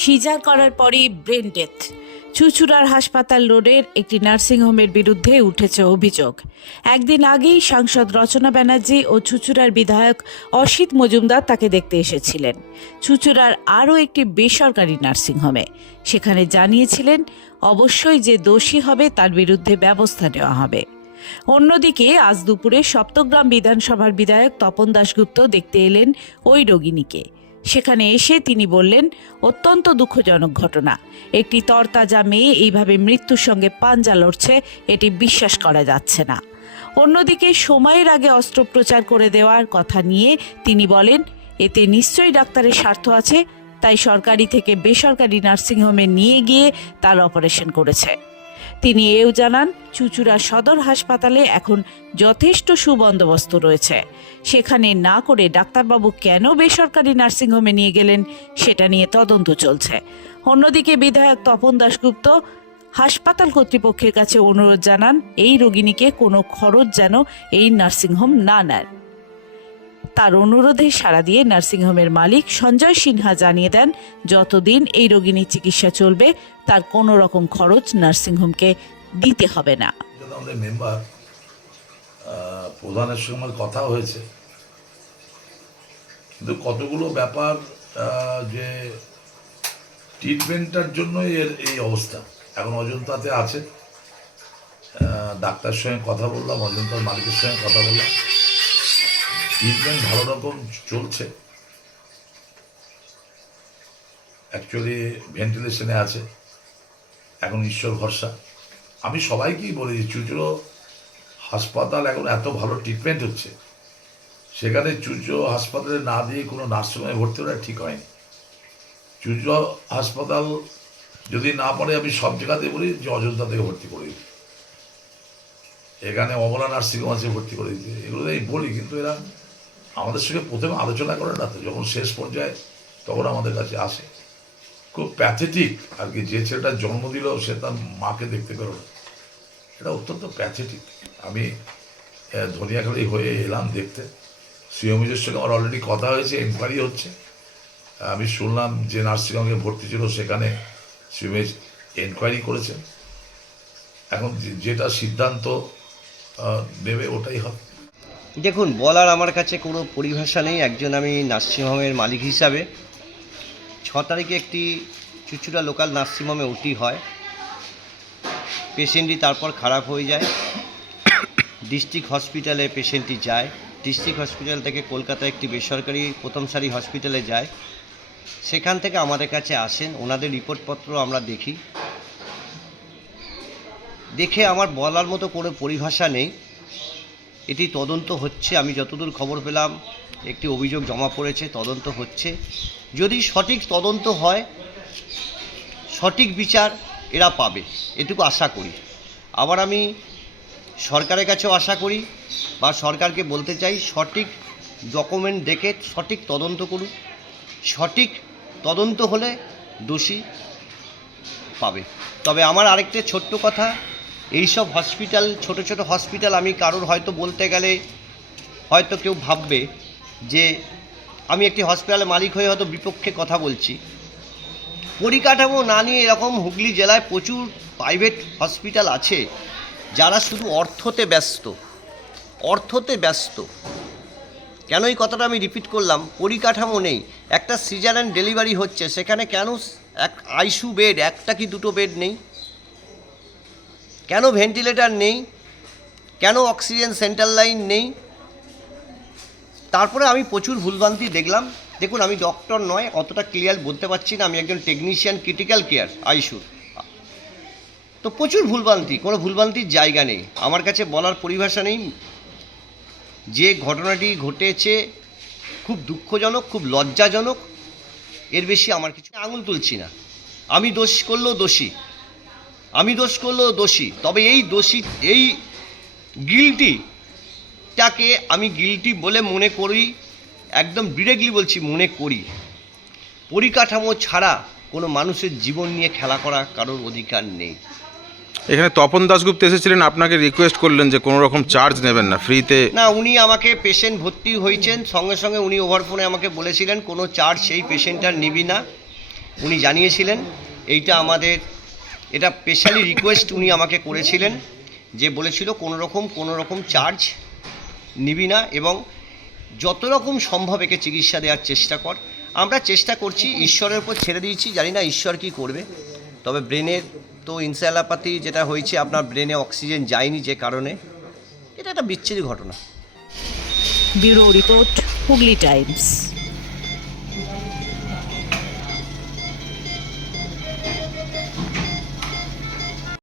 Caesar করার পরই brain death. চুচুড়ার হাসপাতাল রোডের একটি নার্সিংহোমের বিরুদ্ধে উঠেছে অভিযোগ। একদিন আগেই সাংসদ রচনা ব্যানার্জি ও চুচুড়ার বিধায়ক অসিত মজুমদার তাকে দেখতে এসেছিলেন। চুচুড়ার আরও একটি বেসরকারি নার্সিংহোমে সেখানে জানিয়েছিলেন, অবশ্যই যে দোষী হবে তার বিরুদ্ধে ব্যবস্থা নেওয়া হবে। অন্যদিকে আজ দুপুরে সপ্তগ্রাম বিধানসভার বিধায়ক তপন দাশগুপ্ত দেখতে এলেন ওই রোগিণীকে। সেখানে এসে তিনি বললেন, অত্যন্ত দুঃখজনক ঘটনা। একটি তরতাজা মেয়ে এইভাবে মৃত্যুর সঙ্গে পাঞ্জা লড়ছে, এটি বিশ্বাস করা যাচ্ছে না। অন্যদিকে সময়ের আগে অস্ত্রোপচার করে দেওয়ার কথা নিয়ে তিনি বলেন, এতে নিশ্চয়ই ডাক্তারের স্বার্থ আছে, তাই সরকারি থেকে বেসরকারি নার্সিংহোমে নিয়ে গিয়ে তার অপারেশন করেছে। তিনি এও জানান, চুচুড়া সদর হাসপাতালে এখন যথেষ্ট সুবন্দোবস্ত রয়েছে। সেখানে না করে ডাক্তারবাবু কেন বেসরকারি নার্সিংহোমে নিয়ে গেলেন, সেটা নিয়ে তদন্ত চলছে। অন্যদিকে বিধায়ক তপন দাশগুপ্ত হাসপাতাল কর্তৃপক্ষের কাছে অনুরোধ জানান, এই রোগিণীকে কোনো খরচ যেন এই নার্সিংহোম না নেয়। তার অনুরোধে সাড়া দিয়ে নার্সিংহোমের মালিক সঞ্জয় সিনহা জানিয়ে দেন, যতদিন এই রোগিণীর চিকিৎসা চলবে, তার কোনো রকম খরচ নার্সিংহোমকে দিতে হবে না। প্রধানের সঙ্গে কথা হয়েছে, কিন্তু কতগুলো ব্যাপার যে ট্রিটমেন্টটার জন্যই এর এই অবস্থা। এখন অজন্তাতে আছে ডাক্তার সঙ্গে কথা বললাম, অজন্তার মালিকের সঙ্গে কথা বললাম। ট্রিটমেন্ট ভালো রকম চলছে। অ্যাকচুয়ালি ভেন্টিলেশনে আছে। এখন ঈশ্বর ভরসা। আমি সবাইকেই বলি যে চুচড়ো হাসপাতাল এখন এত ভালো ট্রিটমেন্ট হচ্ছে। সেখানে চুচড়ো হাসপাতালে না দিয়ে কোনো নার্সিংহোমে ভর্তি করা ঠিক হয়নি। চুচড়ো হাসপাতাল যদি না পারে আমি সব জায়গাতে বলি যে অযোধ্যা থেকে ভর্তি করে দিই এখানে অমলা নার্সিংহোম আছে, ভর্তি করে দিতে। এগুলো আমি বলি, কিন্তু এরা আমাদের সঙ্গে প্রথমে আলোচনা করে না তো, যখন শেষ পর্যায়ে তখন আমাদের কাছে আসে। খুব প্যাথেটিক আর কি যে ছেলেটা জন্ম দিল সে তার মাকে দেখতে পেল না। এটা অত্যন্ত প্যাথেটিক আমি ধনিয়াখালি হয়ে এলাম দেখতে। সিওমিজের সঙ্গে আমার অলরেডি কথা হয়েছে এনকোয়ারি হচ্ছে। আমি শুনলাম যে নার্সিংহোমে ভর্তি ছিল, সেখানে সিওমিজ এনকোয়ারি করেছেন এখন যেটা সিদ্ধান্ত নেবে ওটাই হবে। দেখুন, বলার আমার কাছে কোনো পরিভাষা নেই। একজন আমি নার্সিংহোমের মালিক হিসাবে। ছ তারিখে একটি চুচুড়া লোকাল নার্সিংহোমে ওটি হয়। পেশেন্টটি তারপর খারাপ হয়ে যায়। ডিস্ট্রিক্ট হসপিটালে পেশেন্টটি যায়। ডিস্ট্রিক্ট হসপিটাল থেকে কলকাতা একটি বেসরকারি প্রথম সারি হসপিটালে যায়। সেখান থেকে আমাদের কাছে আসেন। ওনাদের রিপোর্টপত্র আমরা দেখি। দেখে আমার বলার মতো কোনো পরিভাষা নেই। এটি তদন্ত হচ্ছে, আমি যতদূর খবর পেলাম, একটি অভিযোগ জমা পড়েছে, তদন্ত হচ্ছে। যদি সঠিক তদন্ত হয়, সঠিক বিচার এরা পাবে, এটুকু আশা করি। আবার আমি সরকারের কাছেও আশা করি, বা সরকারকে বলতে চাই, সঠিক ডকুমেন্ট দেখে সঠিক তদন্ত করুন। সঠিক তদন্ত হলে দোষী পাবে। তবে আমার আরেকটা ছোট্ট কথা এইসব হসপিটাল ছোট ছোট হসপিটাল আমি কারোর হয়তো বলতে গেলে হয়তো কেউ ভাববে যে আমি একটি হসপিটালের মালিক হয়ে হয়তো বিপক্ষে কথা বলছি। পরিকাঠামো না নিয়ে এরকম হুগলি জেলায় প্রচুর প্রাইভেট হসপিটাল আছে যারা শুধু অর্থতে ব্যস্ত অর্থতে ব্যস্ত। কেন এই কথাটা আমি রিপিট করলাম? পরিকাঠামো নেই। একটা সিজার অ্যান্ড ডেলিভারি হচ্ছে, সেখানে কেন এক আইসু বেড একটা কি দুটো বেড নেই? কেন ভেন্টিলেটর নেই? কেন অক্সিজেন সেন্টার লাইন নেই? তারপরে আমি প্রচুর ভুলভ্রান্তি দেখলাম। দেখুন, আমি ডক্টর নয়, অতটা ক্লিয়ার বলতে পারছি না। আমি একজন টেকনিশিয়ান ক্রিটিক্যাল কেয়ার আইসুর তো প্রচুর ভুলভ্রান্তি, কোনো ভুলভ্রান্তির জায়গা নেই। আমার কাছে বলার পরিভাষা নেই। যে ঘটনাটি ঘটেছে খুব দুঃখজনক, খুব লজ্জাজনক। এর বেশি আমার কিছু আঙুল তুলছি না। আমি দোষ করলেও দোষী। আমি দোষ করলেও দোষী। তবে এই দোষী এই গিলটিটাকে আমি গিলটি বলে মনে করি একদম ডিরেক্টলি বলছি মনে করি। পরিকাঠামো ছাড়া কোনো মানুষের জীবন নিয়ে খেলা করা কারোর অধিকার নেই। এখানে তপন দাশগুপ্ত এসেছিলেন আপনাকে রিকোয়েস্ট করলেন যে কোনো রকম চার্জ নেবেন না ফ্রিতে না উনি আমাকে পেশেন্ট ভর্তি হয়েছেন সঙ্গে সঙ্গে উনি ওভারফোনে আমাকে বলেছিলেন কোনো চার্জ সেই পেশেন্টটার নিবি না। উনি জানিয়েছিলেন এইটা আমাদের এটা স্পেশালি রিকোয়েস্ট উনি আমাকে করেছিলেন যে বলেছিল কোনো রকম কোনো রকম চার্জ নিবি না এবং যত রকম সম্ভব একে চিকিৎসা দেওয়ার চেষ্টা কর। আমরা চেষ্টা করছি, ঈশ্বরের উপর ছেড়ে দিয়েছি, জানি না ঈশ্বর কি করবে। তবে ব্রেনের তো ইনসেলাপাতি যেটা হয়েছে, আপনার ব্রেনে অক্সিজেন যায়নি যে কারণে, এটা একটা বিচ্ছিরি ঘটনা। Bureau report, Hooghly Times.